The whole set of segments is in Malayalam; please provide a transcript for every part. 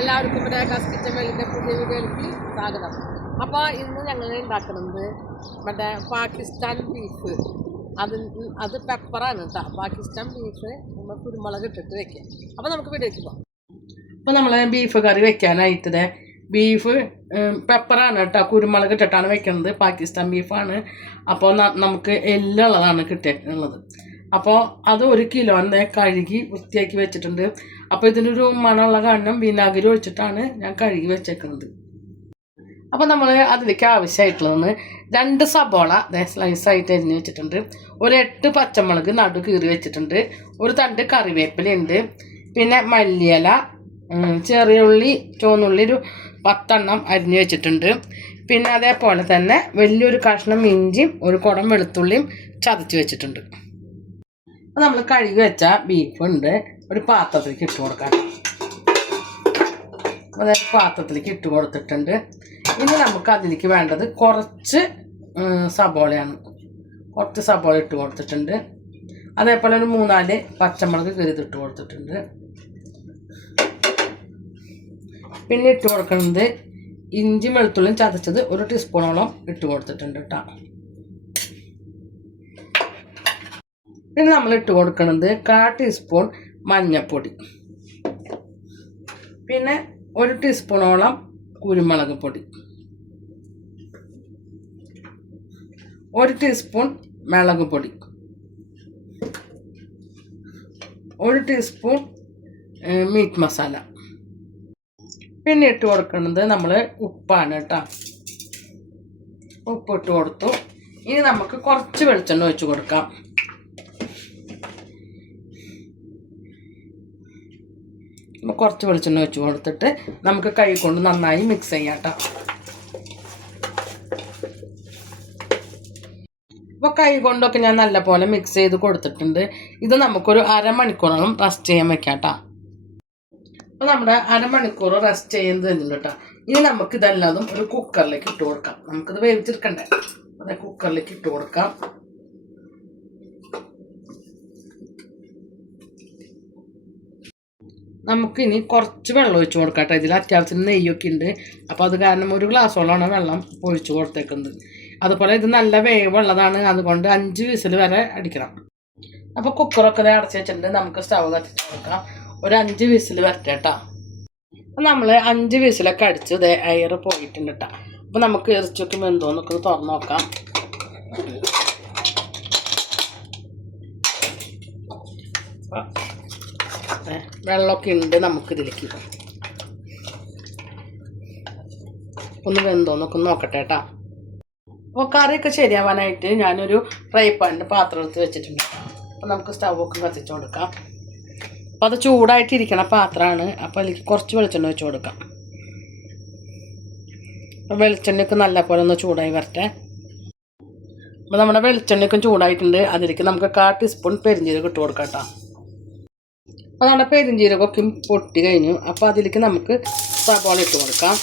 എല്ലാവർക്കും രേഖാസ് കിച്ചൻ വേൾഡിൻ്റെ പുതിയ വീഡിയോയിലേക്ക് സ്വാഗതം. അപ്പോൾ ഇന്ന് ഞങ്ങൾ ഉണ്ടാക്കുന്നത് മറ്റേ പാകിസ്ഥാൻ ബീഫ്, അത് പെപ്പറാണ് കേട്ടോ. പാകിസ്ഥാൻ ബീഫ് നമ്മൾ കുരുമുളക് ഇട്ടിട്ട് വെക്കുക. അപ്പോൾ നമുക്ക് വീഡിയോയ്ക്ക് പോകാം. അപ്പോൾ നമ്മൾ ബീഫ് കറി വെക്കാനായിട്ട് ബീഫ് പെപ്പറാണ് കേട്ടോ, കുരുമുളക് ഇട്ടിട്ടാണ് വെക്കുന്നത്. പാകിസ്ഥാൻ ബീഫാണ്. അപ്പോൾ നമുക്ക് എല്ലുള്ളതാണ് കിട്ടിയിട്ടുള്ളത്. അപ്പോൾ അത് 1 കിലോനെ കഴുകി വൃത്തിയാക്കി വെച്ചിട്ടുണ്ട്. അപ്പോൾ ഇതിനൊരു മണമുള്ള കാരണം വിനാഗിരി ഒഴിച്ചിട്ടാണ് ഞാൻ കഴുകി വെച്ചേക്കുന്നത്. അപ്പോൾ നമ്മൾ അതിലേക്ക് ആവശ്യമായിട്ടുള്ളതെന്ന് 2 സബോള സ്ലൈസായിട്ട് അരിഞ്ഞ് വെച്ചിട്ടുണ്ട്, ഒരു 8 പച്ചമുളക് നടു കീറി വെച്ചിട്ടുണ്ട്, ഒരു തണ്ട് കറിവേപ്പിലുണ്ട്, പിന്നെ മല്ലിയില, ചെറിയ ഉള്ളി, ചുവന്നുള്ളി ഒരു 10 എണ്ണം അരിഞ്ഞ് വെച്ചിട്ടുണ്ട്. പിന്നെ അതേപോലെ തന്നെ വലിയൊരു കഷ്ണം ഇഞ്ചിയും ഒരു കുടം വെളുത്തുള്ളിയും ചതച്ച് വെച്ചിട്ടുണ്ട്. അപ്പോൾ നമ്മൾ കഴുകി വെച്ച ബീഫുണ്ട് ഒരു പാത്രത്തിലേക്ക് ഇട്ട് കൊടുക്കാം. അതായത് പാത്രത്തിലേക്ക് ഇട്ട് കൊടുത്തിട്ടുണ്ട്. ഇനി നമുക്ക് അതിലേക്ക് വേണ്ടത് കുറച്ച് സബോളയാണ്. കുറച്ച് സബോള ഇട്ട് കൊടുത്തിട്ടുണ്ട്. അതേപോലെ ഒരു 3-4 പച്ചമുളക് കീറിയിട്ട് കൊടുത്തിട്ടുണ്ട്. പിന്നെ ഇട്ട് കൊടുക്കുന്നത് ഇഞ്ചി വെളുത്തുള്ളിയും ചതച്ചത് 1 ടീസ്പൂണോളം ഇട്ട് കൊടുത്തിട്ടുണ്ട് കേട്ടോ. പിന്നെ നമ്മൾ ഇട്ട് കൊടുക്കുന്നത് 1/4 ടീസ്പൂൺ മഞ്ഞൾപ്പൊടി, പിന്നെ 1 ടീസ്പൂണോളം കുരുമുളക് പൊടി, 1 ടീസ്പൂൺ മുളക് പൊടി, 1 ടീസ്പൂൺ മീറ്റ് മസാല. പിന്നെ ഇട്ട് കൊടുക്കുന്നത് നമ്മൾ ഉപ്പാണ് കേട്ടോ. ഉപ്പ് ഇട്ട് കൊടുത്തു. ഇനി നമുക്ക് കുറച്ച് വെളിച്ചെണ്ണ ഒഴിച്ച് കൊടുക്കാം. കുറച്ച് വെളിച്ചെണ്ണ ഒഴിച്ച് കൊടുത്തിട്ട് നമുക്ക് കൈ കൊണ്ട് നന്നായി മിക്സ് ചെയ്യാം കേട്ടോ. അപ്പോൾ കൈ കൊണ്ടൊക്കെ ഞാൻ നല്ലപോലെ മിക്സ് ചെയ്ത് കൊടുത്തിട്ടുണ്ട്. ഇത് നമുക്കൊരു അരമണിക്കൂറോളം റെസ്റ്റ് ചെയ്യാൻ വെക്കാം കേട്ടോ. അപ്പോൾ നമ്മുടെ അരമണിക്കൂർ റെസ്റ്റ് ചെയ്യുന്നത് തന്നെയുണ്ട് കേട്ടോ. ഇനി നമുക്ക് ഇതെല്ലാതും ഒരു കുക്കറിലേക്ക് ഇട്ട് കൊടുക്കാം. നമുക്കിത് വേവിച്ചെടുക്കണ്ടേ, അതെ കുക്കറിലേക്ക് ഇട്ട് കൊടുക്കാം. നമുക്കിനി കുറച്ച് വെള്ളം ഒഴിച്ച് കൊടുക്കാം കേട്ടോ. ഇതിൽ അത്യാവശ്യത്തിന് നെയ്യൊക്കെ ഉണ്ട്. അപ്പോൾ അത് കാരണം 1 ഗ്ലാസ്സോളമാണ് വെള്ളം ഒഴിച്ച് കൊടുത്തേക്കുന്നത്. അതുപോലെ ഇത് നല്ല വേവുള്ളതാണ്, അതുകൊണ്ട് 5 വിസിൽ വരെ അടിക്കണം. അപ്പോൾ കുക്കറൊക്കെ അടച്ച് വെച്ചിട്ടുണ്ട്. നമുക്ക് സ്റ്റവ് കത്തിച്ച് കൊടുക്കാം. ഒരു 5 വിസിൽ വരട്ടെ കേട്ടോ. അപ്പം നമ്മൾ 5 വിസിലൊക്കെ അടിച്ച് എയർ പോയിട്ടുണ്ട് കേട്ടോ. അപ്പോൾ നമുക്ക് ഇറച്ചിയൊക്കെ വെന്തോന്നൊക്കെ തുറന്ന് നോക്കാം. വെള്ളമൊക്കെ ഉണ്ട്. നമുക്കിതിലേക്ക് ഒന്ന് വെന്തോന്നൊക്കെ നോക്കട്ടെ കേട്ടോ. അപ്പോൾ കറിയൊക്കെ ശരിയാവാനായിട്ട് ഞാനൊരു ഫ്രൈ പാനിൻ്റെ പാത്രം എടുത്ത് വെച്ചിട്ടുണ്ട്. അപ്പോൾ നമുക്ക് സ്റ്റൗവൊക്കെ കത്തിച്ച് കൊടുക്കാം. അപ്പോൾ അത് ചൂടായിട്ടിരിക്കണ പാത്രമാണ്. അപ്പോൾ അതിലേക്ക് കുറച്ച് വെളിച്ചെണ്ണ വെച്ച് കൊടുക്കാം. അപ്പോൾ വെളിച്ചെണ്ണയൊക്കെ നല്ലപോലെ ഒന്ന് ചൂടായി വരട്ടെ. അപ്പോൾ നമ്മുടെ വെളിച്ചെണ്ണയൊക്കെ ചൂടായിട്ടുണ്ട്. അതിലേക്ക് നമുക്ക് 1/4 ടീസ്പൂൺ പെരിഞ്ജീരകം ഇട്ട് കൊടുക്കാം കേട്ടോ. അപ്പോൾ നമ്മുടെ പെരിഞ്ജീരകമൊക്കെ പൊട്ടി കഴിഞ്ഞു. അപ്പോൾ അതിലേക്ക് നമുക്ക് സബോള ഇട്ട് കൊടുക്കാം.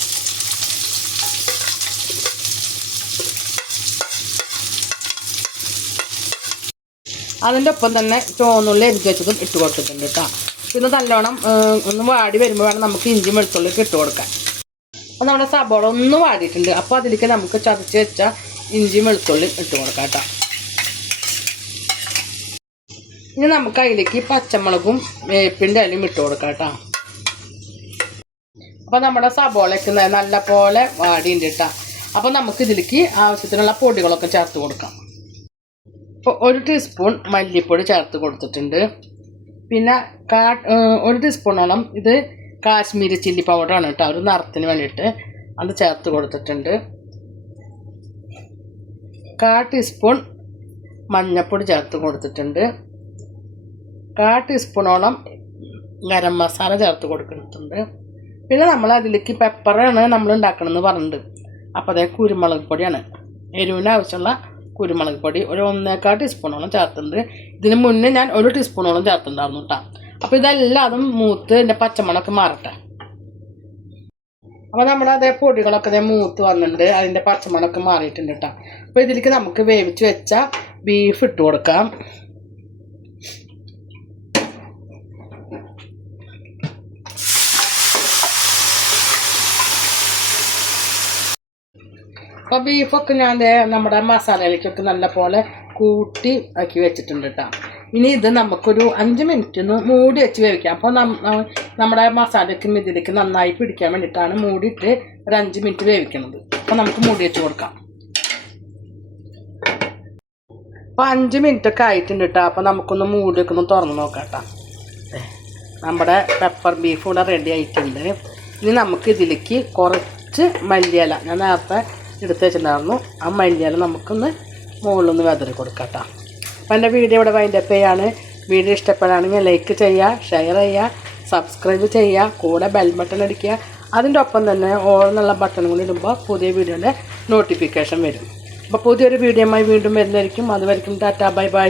അതിൻ്റെ ഒപ്പം തന്നെ ചുവന്നുള്ളി അരിഞ്ഞ് വെച്ചതും ഇട്ട് കൊടുത്തിട്ടുണ്ട് കേട്ടോ. പിന്നെ നല്ലോണം ഒന്ന് വാടി വരുമ്പോൾ വേണം നമുക്ക് ഇഞ്ചി വെളുത്തുള്ളിയൊക്കെ ഇട്ട് കൊടുക്കാൻ. അപ്പോൾ നമ്മുടെ സബോള ഒന്ന് വാടിയിട്ടുണ്ട്. അപ്പോൾ അതിലേക്ക് നമുക്ക് ചതച്ച് വെച്ച ഇഞ്ചി വെളുത്തുള്ളി ഇട്ട് കൊടുക്കാം കേട്ടോ. ഇനി നമുക്ക് അതിലേക്ക് പച്ചമുളകും വേപ്പിൻ്റെ ഇലയും ഇട്ട് കൊടുക്കാം കേട്ടോ. അപ്പോൾ നമ്മുടെ സബോളയ്ക്ക് നല്ല പോലെ വാടിയുണ്ട് കേട്ടോ. അപ്പോൾ നമുക്ക് ഇതിലേക്ക് ആവശ്യത്തിനുള്ള പൊടികളൊക്കെ ചേർത്ത് കൊടുക്കാം. ഇപ്പോൾ 1 ടീസ്പൂൺ മല്ലിപ്പൊടി ചേർത്ത് കൊടുത്തിട്ടുണ്ട്. പിന്നെ 1 ടീസ്പൂണോളം ഇത് കാശ്മീരി ചില്ലി പൗഡറാണ് കേട്ടോ, ഒരു നിറത്തിന് വേണ്ടിയിട്ട് അത് ചേർത്ത് കൊടുത്തിട്ടുണ്ട്. 1/4 ടീസ്പൂൺ മഞ്ഞൾപ്പൊടി ചേർത്ത് കൊടുത്തിട്ടുണ്ട്. 1/4 ടീസ്പൂണോളം ഗരം മസാല ചേർത്ത് കൊടുക്കുന്നുണ്ട്. പിന്നെ നമ്മൾ അതിലേക്ക് പെപ്പറാണ് നമ്മൾ ഉണ്ടാക്കണമെന്ന് പറഞ്ഞിട്ടുണ്ട്. അപ്പോൾ അതേ കുരുമുളക് പൊടിയാണ്, എരിവിന് ആവശ്യമുള്ള കുരുമുളക് പൊടി ഒരു 1/4 ടീസ്പൂണോളം ചേർത്തിട്ടുണ്ട്. ഇതിന് മുന്നേ ഞാൻ 1 ടീസ്പൂണോളം ചേർത്തിട്ടുണ്ടായിരുന്നു കേട്ടോ. അപ്പോൾ ഇതെല്ലാം അതും മൂത്ത് ഇതിൻ്റെ പച്ചമണമൊക്കെ മാറട്ടെ. അപ്പോൾ നമ്മുടെ അതേ പൊടികളൊക്കെ മൂത്ത് വന്നിട്ടുണ്ട്, അതിൻ്റെ പച്ചമണമൊക്കെ മാറിയിട്ടുണ്ട് കേട്ടോ. അപ്പോൾ ഇതിലേക്ക് നമുക്ക് വേവിച്ച് വെച്ച ബീഫ് ഇട്ട് കൊടുക്കാം. അപ്പോൾ ബീഫൊക്കെ ഞാൻ നമ്മുടെ മസാലയിലേക്കൊക്കെ നല്ല പോലെ കൂട്ടി ആക്കി വെച്ചിട്ടുണ്ട് കേട്ടോ. ഇനി ഇത് നമുക്കൊരു 5 മിനിറ്റ് മൂടി വെച്ച് വേവിക്കാം. അപ്പോൾ നമ്മുടെ മസാലയ്ക്കും ഇതിലേക്ക് നന്നായി പിടിക്കാൻ വേണ്ടിയിട്ടാണ് മൂടിയിട്ട് ഒരു 5 മിനിറ്റ് വേവിക്കുന്നത്. അപ്പോൾ നമുക്ക് മൂടി വെച്ച് കൊടുക്കാം. അപ്പോൾ 5 മിനിറ്റ് ഒക്കെ ആയിട്ടുണ്ട് കേട്ടോ. അപ്പോൾ നമുക്കൊന്ന് മൂടിയൊക്കെ ഒന്ന് തുറന്ന് നോക്കാം കേട്ടോ. നമ്മുടെ പെപ്പർ ബീഫ് ഇവിടെ റെഡി ആയിട്ടുണ്ട്. ഇനി നമുക്ക് ഇതിലേക്ക് കുറച്ച് മല്ലിയില ഞാൻ നേരത്തെ എടുത്ത് വെച്ചിട്ടുണ്ടായിരുന്നു. ആ മല്ലിയില നമുക്കൊന്ന് മുകളിലൊന്ന് വെതറി കൊടുക്കാം കേട്ടോ. അപ്പോൾ എൻ്റെ വീഡിയോ ഇവിടെ വൈൻഡപ്പ് ചെയ്യാണ്. വീഡിയോ ഇഷ്ടപ്പെടുകയാണെങ്കിൽ ലൈക്ക് ചെയ്യുക, ഷെയർ ചെയ്യുക, സബ്സ്ക്രൈബ് ചെയ്യുക, കൂടെ ബെൽ ബട്ടൺ അടിക്കുക. അതിൻ്റെ ഒപ്പം തന്നെ ഓൾ എന്നുള്ള ബട്ടൺ കൂടി ഇടുമ്പോൾ പുതിയ വീഡിയോയുടെ നോട്ടിഫിക്കേഷൻ വരും. അപ്പോൾ പുതിയൊരു വീഡിയോയുമായി വീണ്ടും വരുന്നതായിരിക്കും. അതുവരെയും ടാറ്റാ ബൈ ബൈ.